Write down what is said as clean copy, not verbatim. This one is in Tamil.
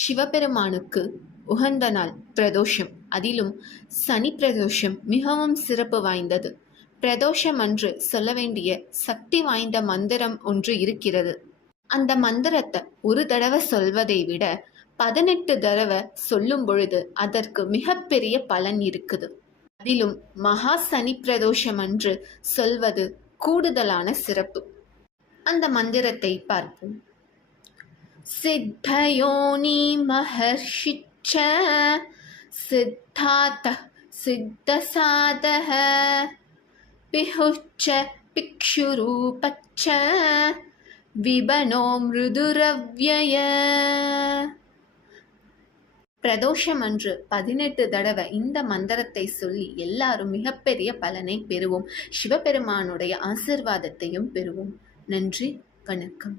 சிவபெருமானுக்கு உகந்த நாள் பிரதோஷம். அதிலும் சனி பிரதோஷம் மிகவும் சிறப்பு வாய்ந்தது. பிரதோஷம் அன்று சொல்ல வேண்டிய சக்தி வாய்ந்த மந்திரம் ஒன்று இருக்கிறது. அந்த மந்திரத்தை ஒரு தடவை சொல்வதை விட 18 தடவை சொல்லும் பொழுது அதற்கு மிகப்பெரிய பலன் இருக்குது. அதிலும் மகா சனி பிரதோஷம் அன்று சொல்வது கூடுதலான சிறப்பு. அந்த மந்திரத்தை பார்ப்போம். சித்தயோனி மஹர்ஷிச்ச சித்தார்த்த சித்தசாதஹ பிஹுச்ச பிக்ஷுரூபச்ச விபனோ மிருதுரவ்யய. பிரதோஷம் அன்று 18 தடவை இந்த மந்திரத்தை சொல்லி எல்லாரும் மிகப்பெரிய பலனை பெறுவோம். சிவபெருமானுடைய ஆசிர்வாதத்தையும் பெறுவோம். நன்றி, வணக்கம்.